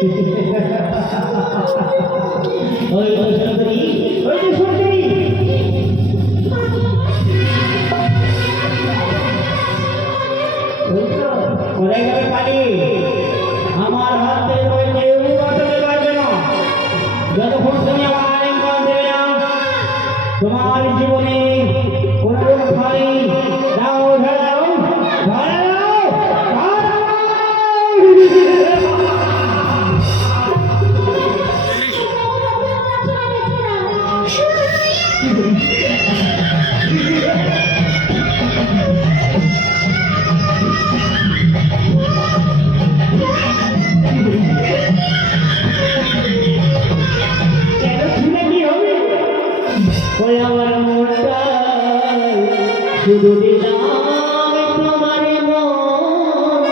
ওই ওই সুন্দরী, ওই যে সুন্দরী। কোথায় গেলে পানি? আমার হাত থেকে কেউ বাঁচাতে পারবে না যতক্ষণ তুমি আমার আলিঙ্গন দেবে না। তোমার জীবনে কোনো খালি দাও দাও আমার মনটা শুধু দিলাম তোমার মন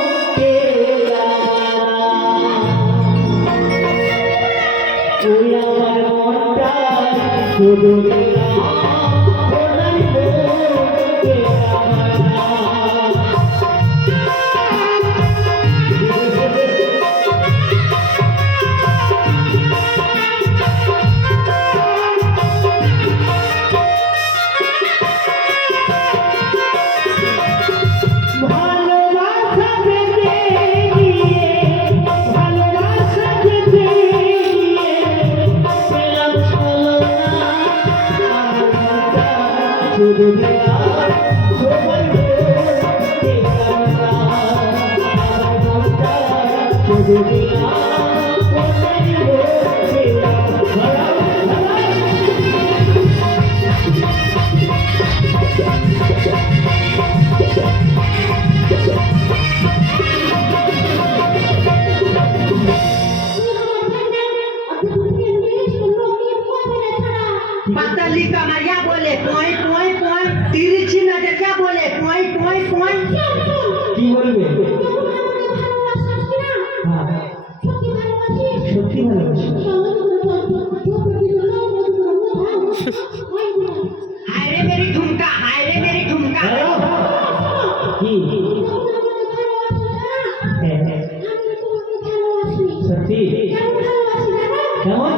আমার মনটা শুধু দিলাম তোমার पतली कमरिया बोले पोई पोई पोई तिरछी नजरिया बोले पोई पोई पोई কি বলবে? সত্যি ভালোবাসি। हाय रे मेरी ठुमका हाय रे मेरी ठुमका কি সত্যি কেমন?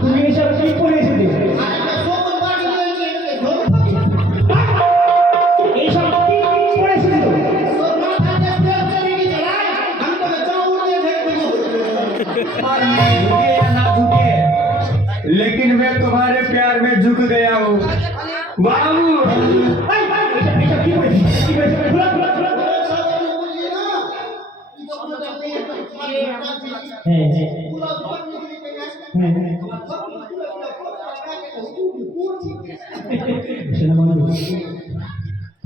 তুমি এসব কি করে এসেছো? এইসব কি করে এসেছো? झुके या ना झुके, लेकिन मैं तुम्हारे प्यार में झुक गया हूँ बाबू। এসব কি করেছিস? কি করেছিস? খোলা, খোলা, খোলা। হ্যাঁ, হ্যাঁ। হ্যাঁ, হ্যাঁ। শোনো বন্ধু,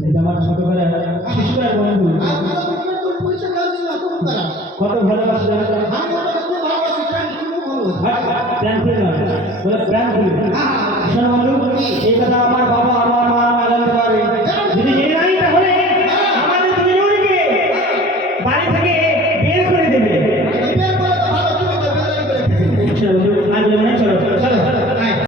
এটা আমার ছোটবেলার শিশুবেলার বন্ধু। কত ভালোবাসি জানো তো? প্রাণ খুলে নয়, বলে প্রাণ খুলে।